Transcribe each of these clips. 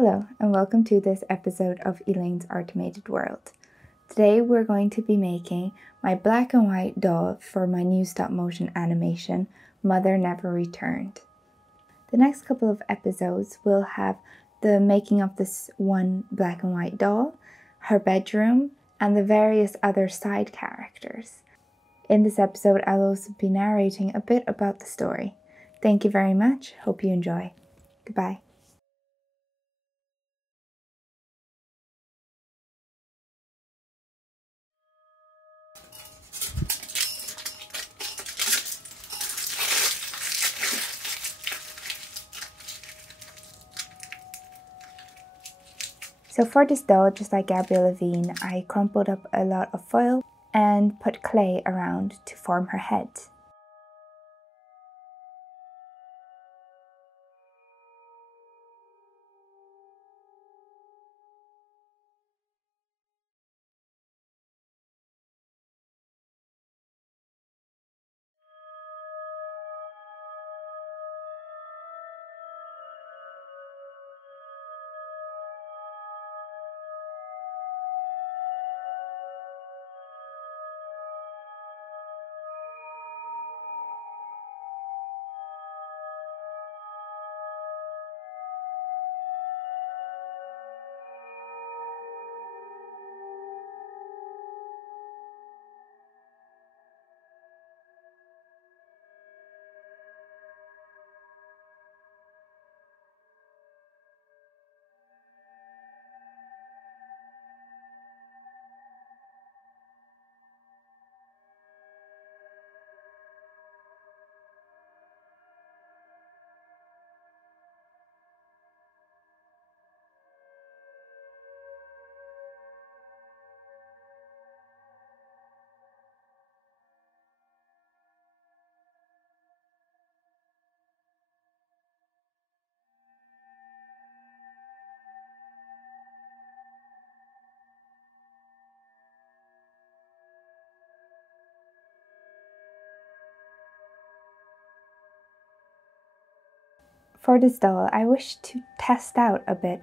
Hello and welcome to this episode of Elaine's Automated World. Today we're going to be making my black and white doll for my new stop motion animation, Mother Never Returned. The next couple of episodes will have the making of this one black and white doll, her bedroom, and the various other side characters. In this episode I'll also be narrating a bit about the story. Thank you very much, hope you enjoy. Goodbye. So for this doll, just like Gabrielle Lavigne, I crumpled up a lot of foil and put clay around to form her head. For this doll, I wish to test out a bit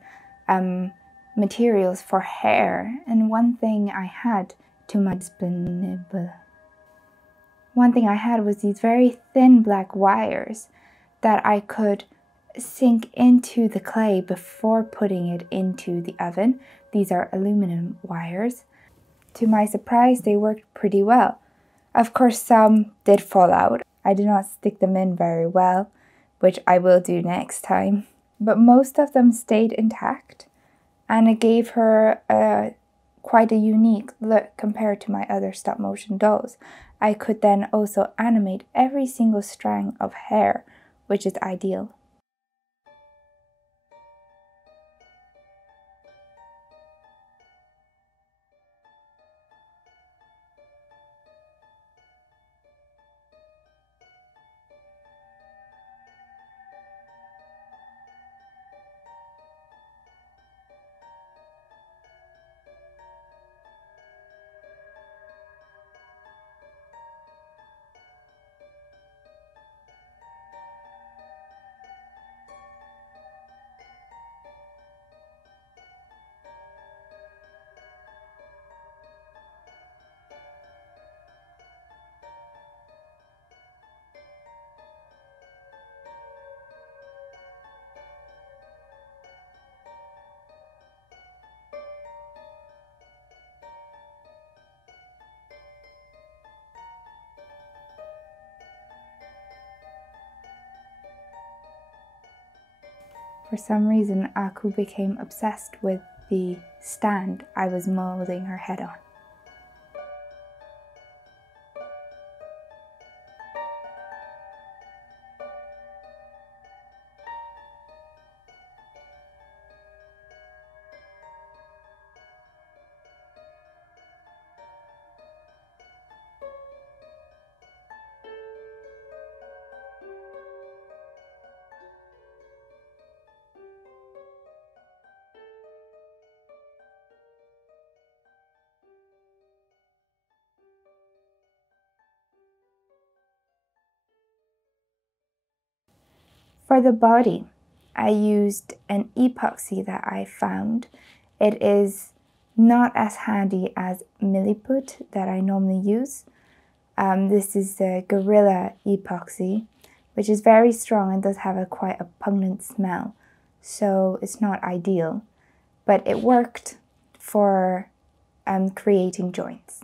materials for hair, and one thing I had was these very thin black wires that I could sink into the clay before putting it into the oven. These are aluminum wires. To my surprise, they worked pretty well. Of course, some did fall out. I did not stick them in very well, which I will do next time. But most of them stayed intact, and it gave her quite a unique look compared to my other stop motion dolls. I could then also animate every single strand of hair, which is ideal. For some reason, Aku became obsessed with the stand I was molding her head on. For the body, I used an epoxy that I found. It is not as handy as Milliput that I normally use. This is the Gorilla epoxy, which is very strong and does have quite a pungent smell, so it's not ideal, but it worked for creating joints.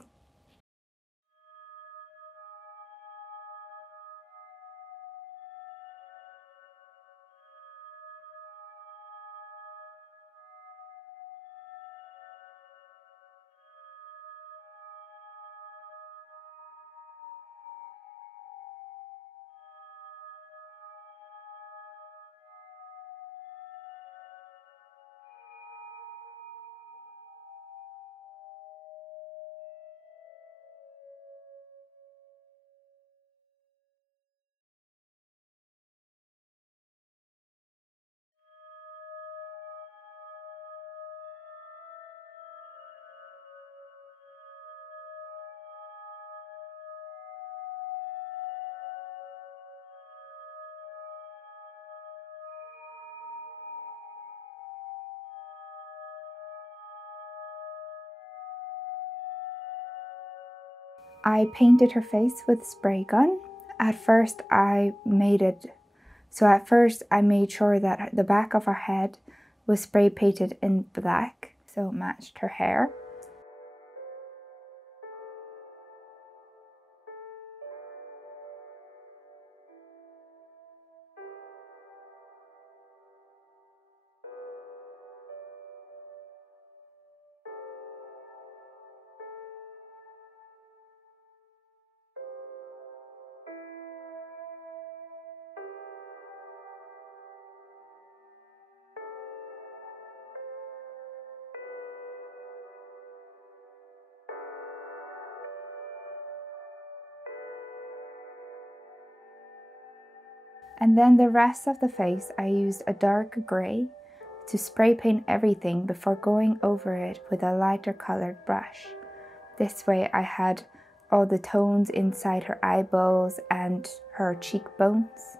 I painted her face with a spray gun. At first I made sure that the back of her head was spray painted in black, so it matched her hair. And then the rest of the face, I used a dark grey to spray paint everything before going over it with a lighter coloured brush. This way I had all the tones inside her eyeballs and her cheekbones.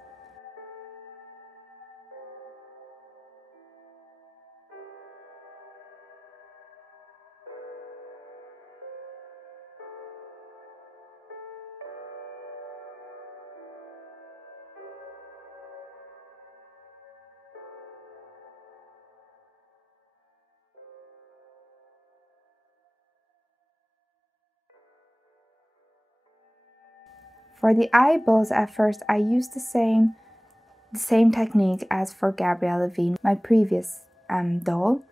For the eyeballs at first I used the same technique as for Gabrielle Lavigne, my previous doll.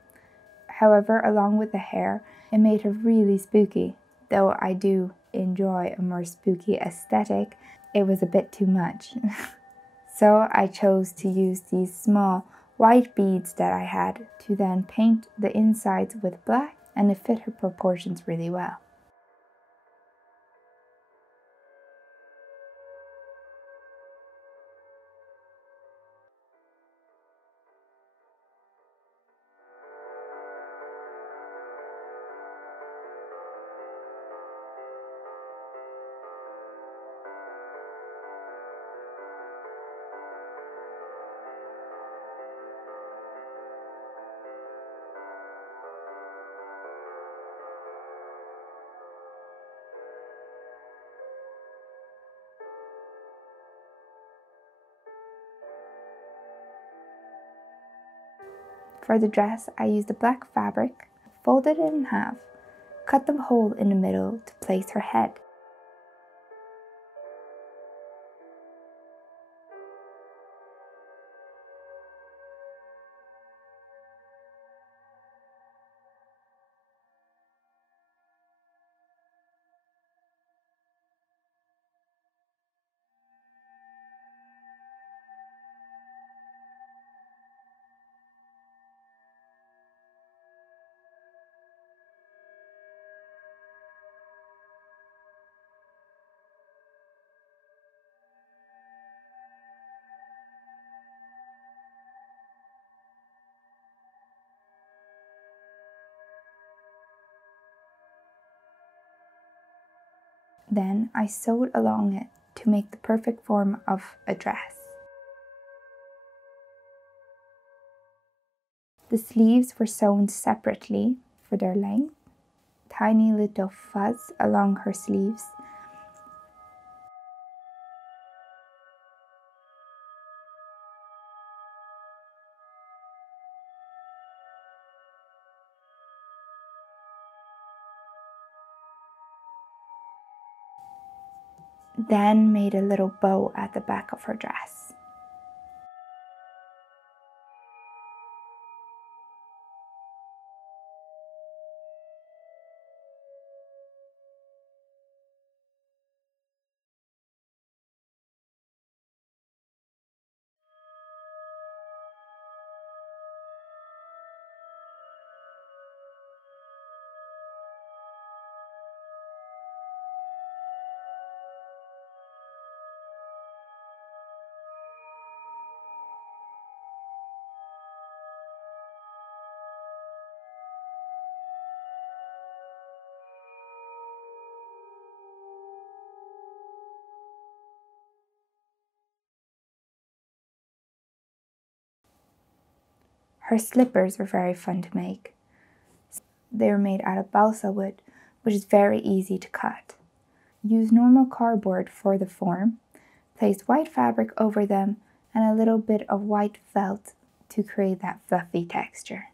However, along with the hair, it made her really spooky. Though I do enjoy a more spooky aesthetic, it was a bit too much. So I chose to use these small white beads that I had to then paint the insides with black, and it fit her proportions really well. For the dress, I used a black fabric, folded it in half, cut the hole in the middle to place her head. Then I sewed along it to make the perfect form of a dress. The sleeves were sewn separately for their length. Tiny little fuzz along her sleeves. Then made a little bow at the back of her dress. Her slippers were very fun to make. They were made out of balsa wood, which is very easy to cut. Use normal cardboard for the form. Place white fabric over them and a little bit of white felt to create that fluffy texture.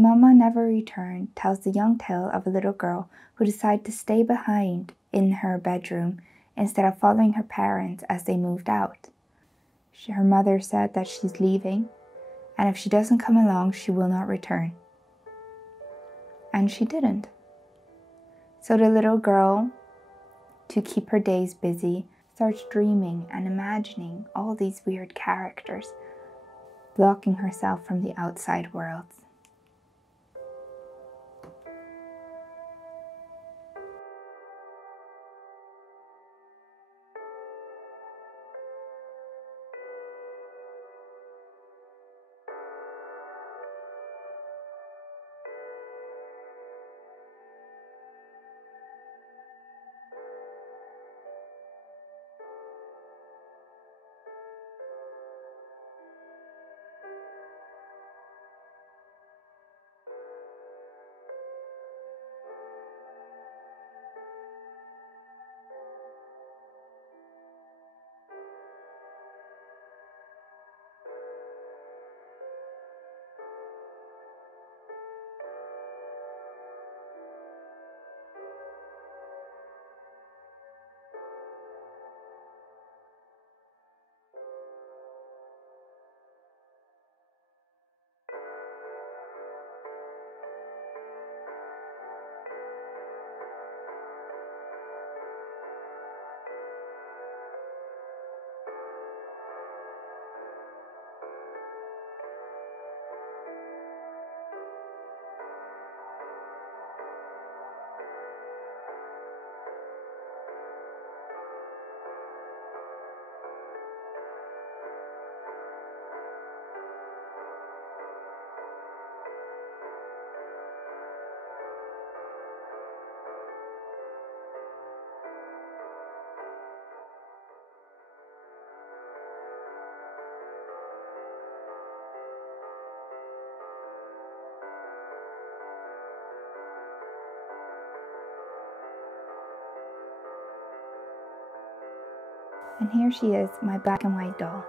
Mama Never Returned tells the young tale of a little girl who decided to stay behind in her bedroom instead of following her parents as they moved out. Her mother said that she's leaving, and if she doesn't come along, she will not return. And she didn't. So the little girl, to keep her days busy, starts dreaming and imagining all these weird characters, blocking herself from the outside world. And here she is, my black and white doll.